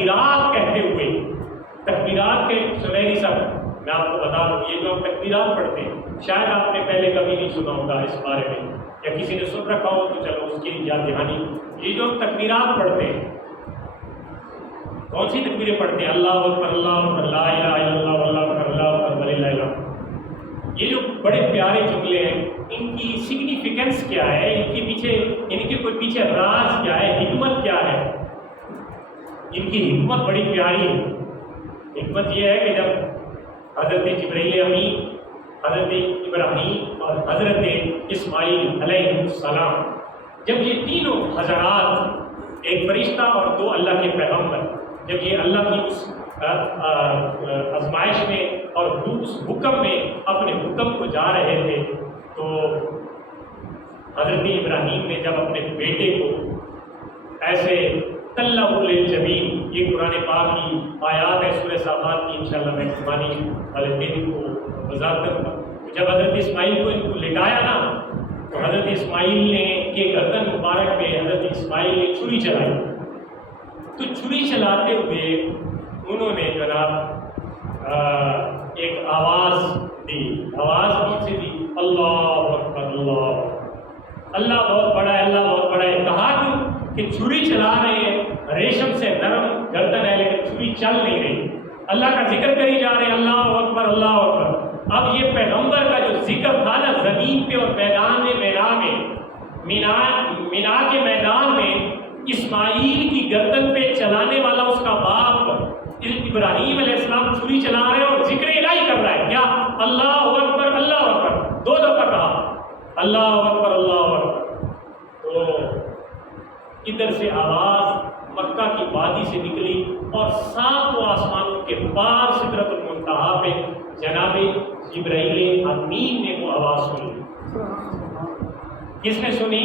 تکبیرات کہتے ہوئے، تکبیرات کے سنہری سب میں آپ کو بتا دوں، یہ جو ہم تکبیرات پڑھتے ہیں شاید آپ نے پہلے کبھی نہیں سنا ہوگا اس بارے میں، یا کسی نے سن رکھا ہو تو چلو اس کی یاد دہانی۔ یہ جو ہم تکبیرات پڑھتے ہیں، کون سی تکبیریں پڑھتے ہیں؟ اللہ اکبر، اللہ اکبر، لا الہ الا اللہ، واللہ اکبر، اللہ اکبر، وللہ الحمد۔ یہ جو بڑے پیارے جملے ہیں، ان کی سگنیفیکینس کیا ہے؟ ان کے پیچھے، ان کے کوئی پیچھے راز کیا ہے، حکمت کیا ہے؟ ان کی حکمت بڑی پیاری ہے۔ حکمت یہ ہے کہ جب حضرت جبرائیل امین، حضرت ابراہیم اور حضرت اسماعیل علیہ السلام، جب یہ تینوں حضرات، ایک فرشتہ اور دو اللہ کے پیغمبر، جب یہ اللہ کی اس آزمائش میں اور اس حکم میں اپنے حکم کو جا رہے تھے، تو حضرت ابراہیم نے جب اپنے بیٹے کو ایسے طلّہ للجبین، یہ قرآن پاک کی آیات ہے سورہ صافات کی، انشاءاللہ میں زبانی والے دن کو وضاحت کروں گا۔ جب حضرت اسماعیل کو ان کو لٹایا نا، تو حضرت اسماعیل نے کے گردن مبارک پہ حضرت اسماعیل نے چھری چلائی، تو چھری چلاتے ہوئے انہوں نے جناب ایک آواز دی۔ آواز کون سی دی؟ اللہ اکبر، اللہ، اللہ بہت بڑا ہے، اللہ بہت بڑا ہے۔ کہا کیوں کہ چھری چلا رہے ہیں، ریشم سے نرم گردن ہے لیکن چھری چل نہیں رہی، اللہ کا ذکر کری جا رہے ہیں، اللہ اکبر، اللہ اکبر۔ اب یہ پیغمبر کا جو ذکر تھا نا زمین پہ اور میدان میں، مینا کے میدان میں، اسماعیل کی گردن پہ چلانے والا اس کا باپ ابراہیم علیہ السلام چھری چلا رہے ہیں اور ذکر الہی کر رہا ہے، کیا؟ اللہ اکبر، اللہ اکبر، دو دفعہ کہا اللہ اکبر، اللہ اکبر۔ تو ادھر سے آواز مکہ کی وادی سے نکلی اور ساتوں آسمانوں کے پار سدرۃ المنتہا پہ جناب جبرائیل امین نے وہ آواز سنی۔ کس نے سنی؟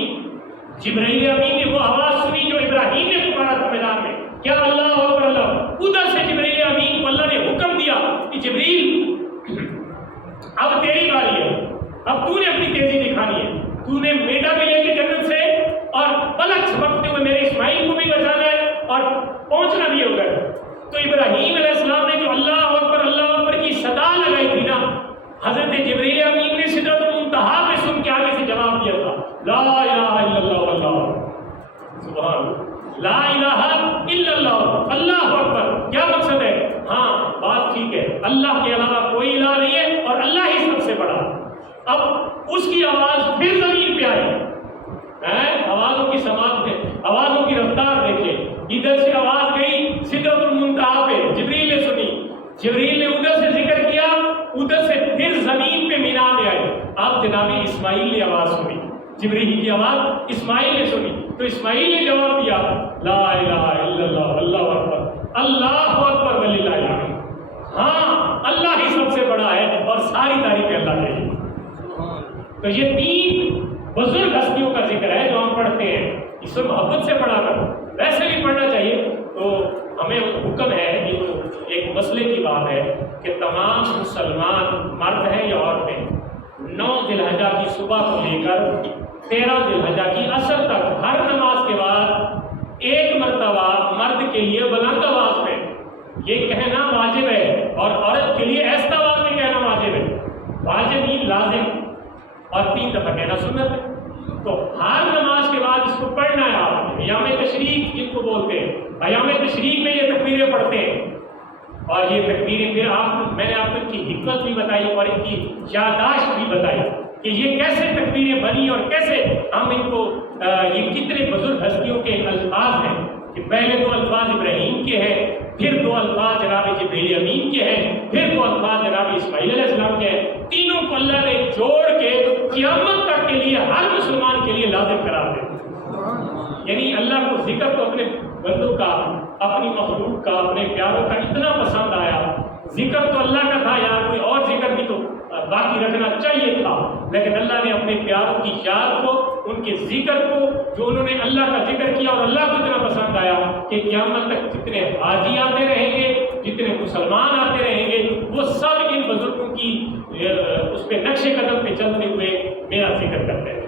جبرائیل امین نے وہ آواز سنی جو ابراہیم نے پکارا تھا میدان میں، کیا؟ اللہ اکبر، اللہ۔ ادھر سے جبرائیل امین کو اللہ نے حکم دیا کہ جبریل اب تیری باری ہے، اب تو نے اپنی تیزی دکھانی ہے، تو نے بیٹا بھی لے کے جنت سے اور پلک جھپکتے ہوئے میرے اسماعیل کو بھی بچانا ہے اور پہنچنا بھی ہوگا۔ تو ابراہیم علیہ السلام نے جو اللہ اکبر کی صدا لگائی تھی نا، حضرت جبرائیل امین نے سدرۃ المنتہا پہ سن کے آگے سے جواب دیا تھا، لا الہ الا اللہ واللہ، سبحان اللہ، لا الہ الا اللہ، اللہ اکبر۔ کیا مقصد ہے؟ ہاں بات ٹھیک ہے، اللہ کے علاوہ کوئی الہ نہیں ہے اور اللہ ہی سب سے بڑا۔ اب اس کی آواز پھر زمین پہ آئی، آوازوں کی سماعت میں، آوازوں کی رفتار دیکھیں، ادھر سے آواز گئی سدرۃ المنتہا پہ، جبریل نے سنی، جبریل نے ادھر سے ذکر کیا، ادھر سے پھر زمین پہ مینا میں آئے، اب جناب اسماعیل نے آواز سنی، جبریل کی آواز اسماعیل نے سنی، تو اسماعیل نے جواب دیا لا الہ الا اللہ، اللہ اکبر، اللہ اکبر وللہ الحمد۔ ہاں اللہ ہی سب سے بڑا ہے اور ساری تعریفیں اللہ کے لیے۔ تو یہ تین بزرگ ہستیوں کا ذکر ہے جو ہم پڑھتے ہیں، اس سے محبت سے پڑھا کر، ویسے بھی پڑھنا چاہیے۔ تو ہمیں حکم ہے، یہ تو ایک مسئلے کی بات ہے کہ تمام مسلمان مرد ہیں یا عورتیں 9 ذی الحجہ کی صبح کو لے کر 13 ذی الحجہ کی عصر تک ہر نماز کے بعد ایک مرتبہ مرد کے لیے بلند آواز میں یہ کہنا واجب ہے، اور عورت کے لیے ایسا آواز میں کہنا واجب ہے، واجب ہی لازم، اور 3 دفعہ کہنا سنت ہے۔ تو ہر نماز کے بعد اس کو پڑھنا ہے آپ نے، ایام تشریق جن کو بولتے ہیں، ایام تشریق میں یہ تکبیریں پڑھتے ہیں، اور یہ تکبیریں پھر میں نے آپ کو ان کی حکمت بھی بتائی اور ان کی یادداشت بھی بتائی کہ یہ کیسے تکبیریں بنی اور کیسے ہم ان کو، یہ کتنے بزرگ ہستیوں کے الفاظ ہیں کہ پہلے 2 الفاظ ابراہیم کے ہیں، پھر 2 الفاظ جناب جبرائیل امین کے ہیں، پھر 2 الفاظ جناب اسماعیل علیہ السلام کے ہیں۔ تینوں کو اللہ نے جوڑ کے قیامت تک کے لیے ہر مسلمان کے لیے لازم قرار دے۔ یعنی اللہ کو ذکر تو اپنے بندوں کا، اپنی مخلوق کا، اپنے پیاروں کا اتنا پسند آیا، ذکر تو اللہ کا تھا یار، کوئی اور ذکر بھی تو باقی رکھنا چاہیے تھا، لیکن اللہ نے اپنے پیاروں کی یاد کو، ان کے ذکر کو، جو انہوں نے اللہ کا ذکر کیا اور اللہ کو اتنا پسند آیا کہ قیامت تک جتنے حاجی آتے رہیں گے، جتنے مسلمان آتے رہیں گے، وہ سب ان بزرگوں کی اس پہ نقش قدم پہ چلتے ہوئے میرا ذکر کرتے ہیں۔